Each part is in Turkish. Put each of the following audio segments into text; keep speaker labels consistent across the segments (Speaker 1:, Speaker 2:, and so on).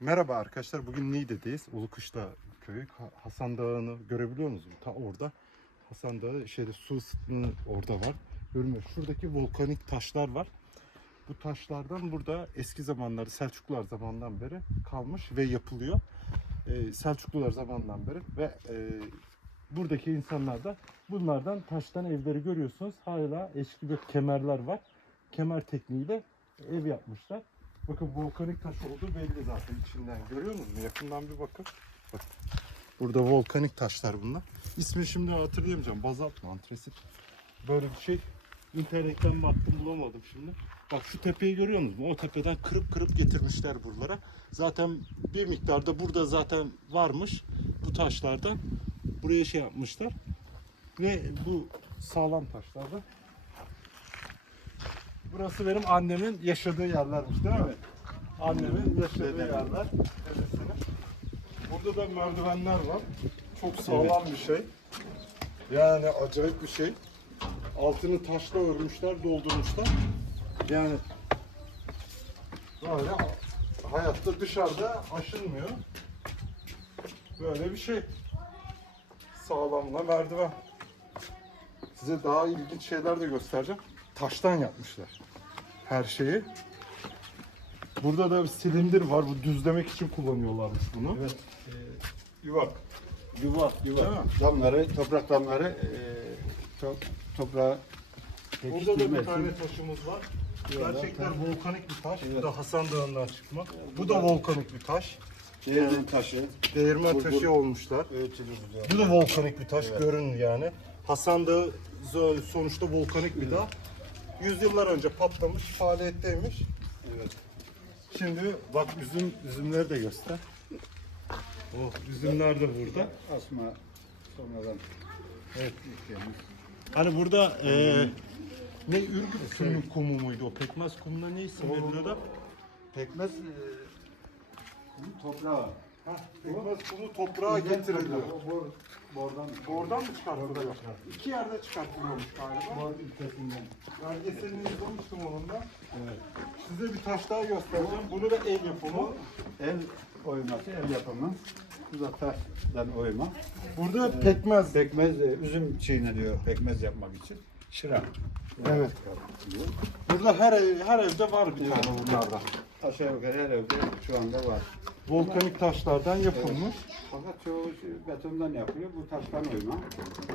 Speaker 1: Merhaba arkadaşlar. Bugün Niğde'deyiz. Ulukışla köyü. Ha- Hasan Dağı'nı görebiliyor musunuz? Ta orada. Hasan Dağı şeyde su ısıtını orada var. Görünüyor. Şuradaki volkanik taşlar var. Bu taşlardan burada eski zamanlarda Selçuklular zamandan beri kalmış ve yapılıyor. Ee, Selçuklular zamandan beri ve e, buradaki insanlar da bunlardan taştan evleri görüyorsunuz. Hala eski bir kemerler var. Kemer tekniğiyle ev yapmışlar. Bakın volkanik taş olduğu belli zaten içinden. Görüyor musunuz? Yakından bir bakın. Bak. Burada volkanik taşlar bunlar. İsmini şimdi hatırlayamayacağım. Bazalt mı? Antresit. Böyle bir şey. İnternetten baktım bulamadım şimdi. Bak şu tepeyi görüyor musunuz? O tepeden kırıp kırıp getirmişler buralara. Zaten bir miktarda burada zaten varmış bu taşlardan. Buraya şey yapmışlar. Ve bu sağlam taşlardan. Burası benim annemin yaşadığı yerlermiş değil mi? Annemin yaşadığı yerler. Dedesinin. Burada da merdivenler var. Çok sağlam bir şey. Yani acayip bir şey. Altını taşla örmüşler, doldurmuşlar. Yani böyle hayatta dışarıda aşınmıyor. Böyle bir şey. Sağlamla merdiven. Size daha ilginç şeyler de göstereceğim. Taştan yapmışlar her şeyi. Burada da bir silindir var. Bu düzlemek için kullanıyorlarmış bunu.
Speaker 2: Evet.
Speaker 1: Yuvak.
Speaker 2: Yuva, yuva. Damları, toprak damları e, to, toprağa
Speaker 1: Burada da bir tane taşımız var.
Speaker 2: Yuvarlak
Speaker 1: Gerçekten volkanik bir taş. Bu
Speaker 2: Evet.
Speaker 1: da Hasan Dağı'ndan çıkma. Bu
Speaker 2: bu
Speaker 1: da volkanik bir taş.
Speaker 2: Değirmen taşı.
Speaker 1: Değirmen
Speaker 2: Bu- bu-
Speaker 1: taşı olmuşlar.
Speaker 2: Öğütülür
Speaker 1: Bu da volkanik bir taş.
Speaker 2: Evet.
Speaker 1: Görün yani. Hasan Dağı zo- sonuçta volkanik bir dağ. Yüzyıllar önce patlamış, faaliyetteymiş.
Speaker 2: Evet.
Speaker 1: Şimdi bak üzüm üzümleri de göster. Oh, üzümler de burada.
Speaker 2: Asma sonradan
Speaker 1: Evet.
Speaker 2: yüklenmiş.
Speaker 1: Hani burada eee ne Ürgüp suyunun kumu muydu o? Pekmez kumuna ne isim veriliyor da?
Speaker 2: Pekmez e, kum toprağa.
Speaker 1: Pekmez kumu toprağa getiriliyor.
Speaker 2: Bor, bordan.
Speaker 1: Oradan mı çıkartılıyor? İki yerde çıkartılıyormuş galiba.
Speaker 2: Bor ülkesinden.
Speaker 1: Belgeselini izlemiştim onun da.
Speaker 2: Evet.
Speaker 1: Size bir taş daha göstereceğim. Bunu da el yapımı.
Speaker 2: El oyması, el yapımı. Bu da taştan oyma.
Speaker 1: Burada pekmez.
Speaker 2: Pekmez, e, üzüm çiğneniyor pekmez yapmak için. Şıra.
Speaker 1: Evet. Burada her ev, her evde var bir tane bunlardan.
Speaker 2: Aşağı yukarı her evde şu anda var.
Speaker 1: Volkanik taşlardan yapılmış.
Speaker 2: Fakat çoğu şey betondan yapılıyor. Bu taştan oyma.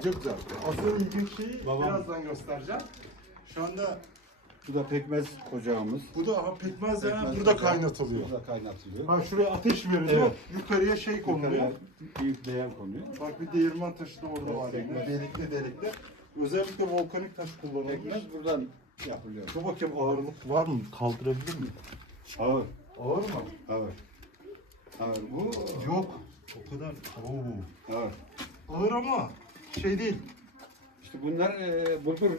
Speaker 1: Çok güzel. Asıl ilginç şeyi
Speaker 2: Babam.
Speaker 1: birazdan göstereceğim. Şu anda
Speaker 2: Bu da pekmez ocağımız.
Speaker 1: bu da ha, pekmez yani
Speaker 2: Pekmez
Speaker 1: burada
Speaker 2: ocağı.
Speaker 1: kaynatılıyor.
Speaker 2: Burada kaynatılıyor.
Speaker 1: Ha şuraya ateş veriliyor.
Speaker 2: Evet.
Speaker 1: Yukarıya şey konuluyor.
Speaker 2: Yukarıya büyük leğen konuyor.
Speaker 1: Bak bir değirmen taşı da orada var.
Speaker 2: Pekmez.
Speaker 1: Delikli delikli. Özellikle volkanik taş kullanılmış.
Speaker 2: Pekmez buradan yapılıyor.
Speaker 1: Dur bakayım ağırlık var mı? Kaldırabilir miyim?
Speaker 2: Ağır.
Speaker 1: Ağır mı?
Speaker 2: Ağır. Ağır. Bu
Speaker 1: Yok. O kadar. Oo.
Speaker 2: ağır.
Speaker 1: Ağır ama şey değil.
Speaker 2: İşte bunlar e, bulgur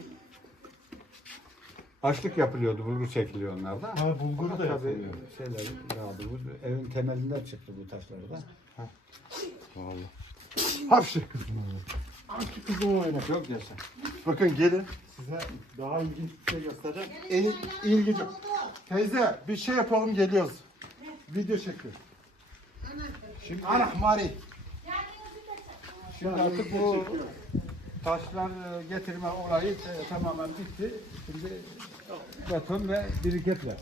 Speaker 2: Açlık yapılıyordu, bulgur çekiliyor onlarda.
Speaker 1: Ha bulguru da
Speaker 2: Tabii
Speaker 1: yapılıyor.
Speaker 2: şeyler yağdı. Bu evin temelinden çıktı bu taşları da.
Speaker 1: Vallahi. Hapşi. Hapşi kızım oyna.
Speaker 2: Çok yaşa.
Speaker 1: Bakın gelin. Size daha ilginç bir şey göstereceğim. En ilginç. Teyze bir şey yapalım geliyoruz. Video çekiyor. Şimdi Ana Mari.
Speaker 2: Şimdi artık bu taşlar e, getirme olayı e, tamamen bitti. Şimdi beton ve biriketle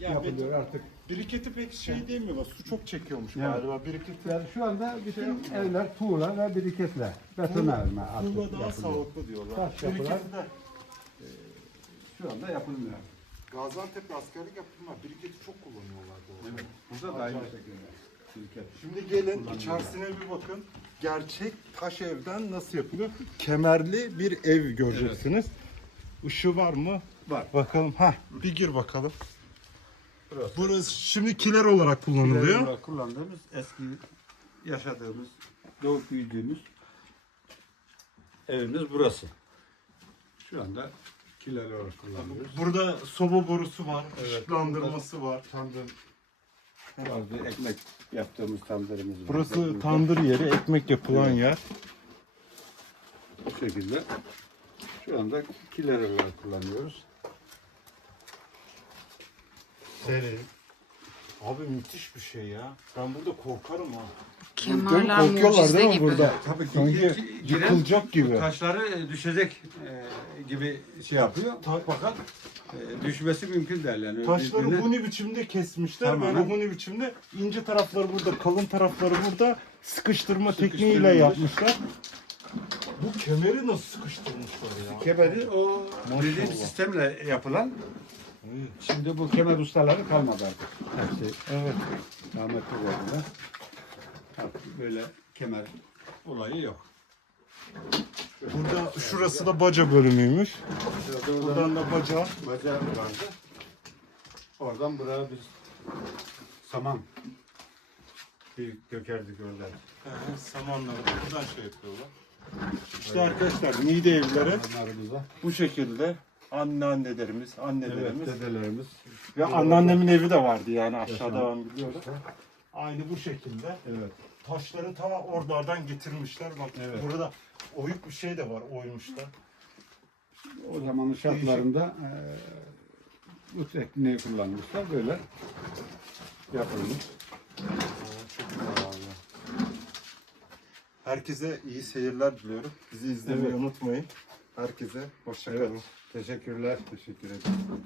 Speaker 2: yapılıyor artık.
Speaker 1: Biriketi pek şey değil mi? Su çok çekiyormuş
Speaker 2: Evet.
Speaker 1: galiba. Biriketi
Speaker 2: Yani şu anda bütün evler tuğla ve biriketle beton artık
Speaker 1: Tuğla daha
Speaker 2: yapılıyor.
Speaker 1: sağlıklı diyorlar.
Speaker 2: Taş yapılar.
Speaker 1: Biriketi de
Speaker 2: Şu anda yapılmıyor.
Speaker 1: Gaziantep'te askerlik yaptım Biriketi çok kullanıyorlardı orada.
Speaker 2: Evet. Burada da aynı şekilde. Biriket.
Speaker 1: Şimdi gelin içerisine bir bakın. Gerçek taş evden nasıl yapılıyor? Kemerli bir ev göreceksiniz. Işığı var mı?
Speaker 2: Var.
Speaker 1: Bakalım. Ha, bir gir bakalım.
Speaker 2: Burası.
Speaker 1: Burası şimdi kiler olarak kullanılıyor.
Speaker 2: olarak kullandığımız eski yaşadığımız, doğup büyüdüğümüz evimiz burası. Şu anda kiler olarak kullanıyoruz.
Speaker 1: Burada soba borusu var,
Speaker 2: Evet.
Speaker 1: ışıklandırması var.
Speaker 2: Bazı ekmek yaptığımız tandırımız var.
Speaker 1: Burası
Speaker 2: Ekmek-
Speaker 1: tandır yeri, ekmek yapılan
Speaker 2: Evet.
Speaker 1: yer.
Speaker 2: Bu şekilde şu anda kiler olarak kullanıyoruz.
Speaker 1: Seri. Abi müthiş bir şey ya. Ben burada korkarım ha.
Speaker 3: Kemerler
Speaker 1: Korkuyorlar
Speaker 3: mucize
Speaker 1: değil mi
Speaker 3: gibi.
Speaker 1: burada?
Speaker 2: Tabii ki
Speaker 1: Sanki
Speaker 2: giren
Speaker 1: yıkılacak gibi.
Speaker 2: Taşları e, düşecek e, gibi şey yapıyor.
Speaker 1: Ta-
Speaker 2: Fakat e, düşmesi mümkün değil yani.
Speaker 1: Taşları
Speaker 2: Birbirine-
Speaker 1: huni biçimde kesmişler.
Speaker 2: Tamam.
Speaker 1: Böyle huni biçimde. ince tarafları burada, kalın tarafları burada. Sıkıştırma tekniğiyle
Speaker 2: Sıkıştırılmış.
Speaker 1: yapmışlar. Bu kemeri nasıl sıkıştırmışlar ya?
Speaker 2: Kemeri o dediğim
Speaker 1: Maşallah.
Speaker 2: sistemle yapılan. Şimdi bu kemer ustaları kalmadı artık. Hepsi
Speaker 1: Evet.
Speaker 2: rahmetli oldular. Artık böyle kemer olayı yok.
Speaker 1: Burada şurası da baca bölümüymüş.
Speaker 2: Buradan
Speaker 1: Buradan da baca.
Speaker 2: bacağı vardı. Oradan buraya biz saman bir dökerdik orada.
Speaker 1: He, samanları buradan şey yapıyorlar. İşte arkadaşlar Niğde evleri
Speaker 2: Samanlarımıza.
Speaker 1: bu şekilde anneannelerimiz,
Speaker 2: Evet,
Speaker 1: annelerimiz
Speaker 2: dedelerimiz.
Speaker 1: ve anneannemin evi de vardı yani aşağıda ben biliyorum. Aynı bu şekilde
Speaker 2: Evet.
Speaker 1: taşları ta oralardan getirmişler. Bak
Speaker 2: Evet.
Speaker 1: burada oyuk bir şey de var oymuşlar.
Speaker 2: O zamanın şartlarında eee bu tekniği kullanmışlar. Böyle yapılmış.
Speaker 1: çok güzel abi. Herkese iyi seyirler diliyorum. Bizi izlemeyi
Speaker 2: Evet.
Speaker 1: unutmayın. Herkese hoşça kalın.
Speaker 2: Evet. Teşekkürler. Teşekkür ederim.